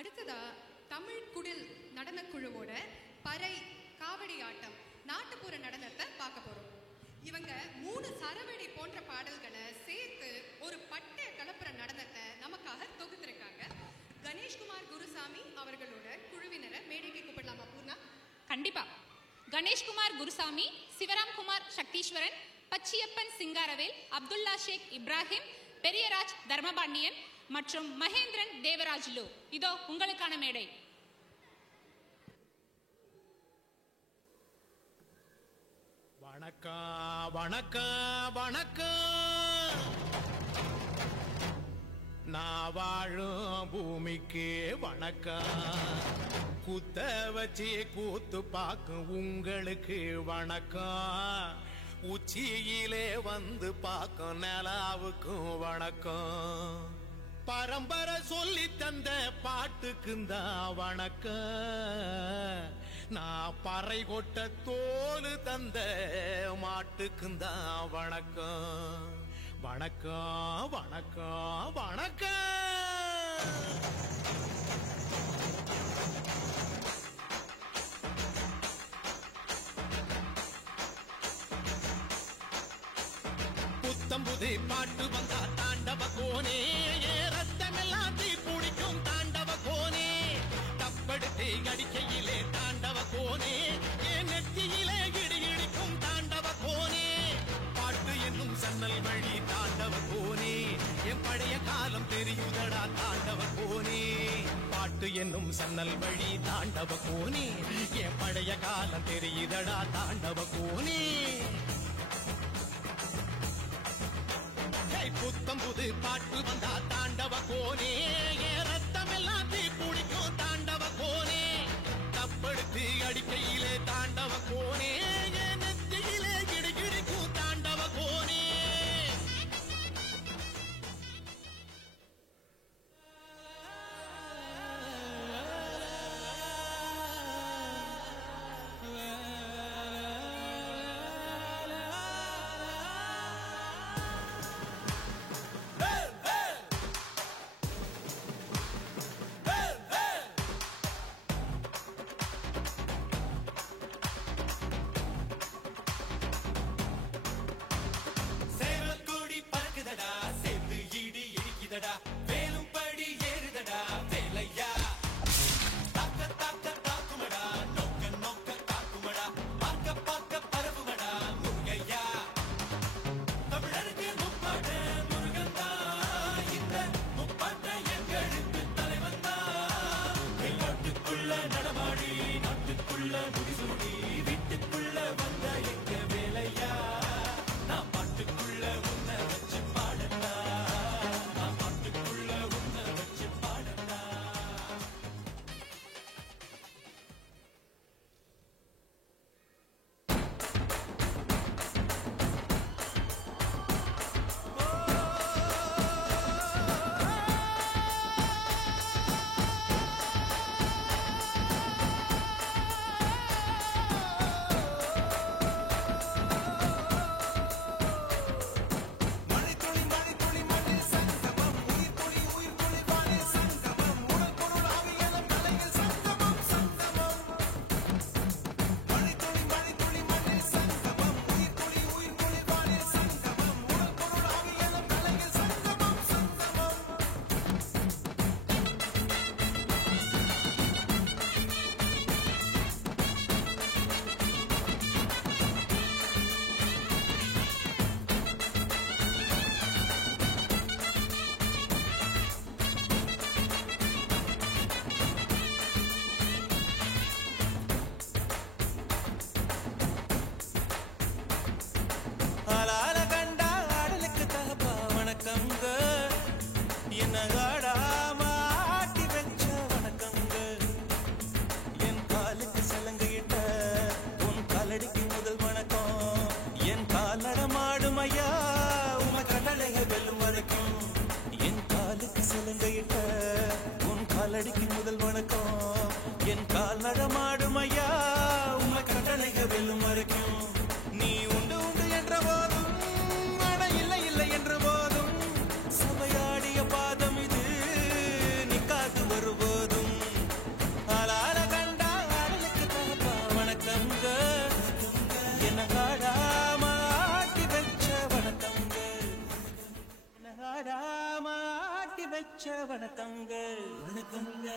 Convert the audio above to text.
அடுத்ததா தமிழ் குடில் நடனக்குழுவோட பறை காவடி ஆட்டம் நாட்டுப்புற நடனத்தை பார்க்க போறோம். இவங்க 3 சரவெடி போன்ற பாடல்களை சேர்த்து ஒரு பட்டை கலப்புற நடனத்தை நமக்காக தொகுத்திருக்காங்க. கணேஷ்குமார் குருசாமி அவர்களோட குழுவினரை மேடைக்கு கூப்பிடலாமா பூர்ணா? கண்டிப்பா. கணேஷ்குமார் குருசாமி, சிவராம்குமார் சக்தீஸ்வரன், பச்சியப்பன் சிங்காரவேல், அப்துல்லா ஷேக் இப்ராஹிம், பெரியராஜ் தர்மபாண்டியன் மற்றும் மகேந்திரன் தேவராஜ்லு. இதோ உங்களுக்கான மேடை. வணக்கம் வணக்கம் வணக்கம். நான் வாழும் பூமிக்கு வணக்கம். குத்த வச்சு கூத்து பார்க்கும் உங்களுக்கு வணக்கம். உச்சியிலே வந்து பார்க்கும் நிலாவுக்கும் வணக்கம். பரம்பரை சொல்லி தந்த பாட்டுக்குந்தான் வணக்கம். நான் பறை கொட்ட தோல் தந்த மாட்டுக்குந்தான் வணக்கம். வணக்கம் வணக்கம் வணக்கம். புத்தம்புது பாட்டு வந்தா தாண்டவ கோனே, ரத்தமெல்லாம் தீ பிடிக்கும் தாண்டவ கோனே. தப்படுத்து அடிக்கையிலே தாண்டவ கோனே, என் நெத்தியிலே இடி இடிக்கும் தாண்டவ கோனே. பாட்டு என்னும் சன்னல் வழி தாண்டவ கோனே, என் பழைய காலம் தெரியுதடா தாண்டவ கோனே. பாட்டு என்னும் சன்னல் வழி தாண்டவ கோனே, என் பழைய காலம் தெரியுதடா தாண்டவ கோனே. புத்தம் புது பாட்டு வந்தா தாண்டவ கோனே, ரத்தம் எல்லாம் தீ பிடிக்கும் தாண்டவ கோனே. தப்படுத்து அடிக்கையிலே தாண்டவ கோனே, நெத்தியிலே கிடிகிடிக்கும் தாண்டவ கோனே. ஆடாமாட்டி வச்ச வணக்கங்க ஆடாமாட்டி வச்ச வணக்கங்க வணக்கங்க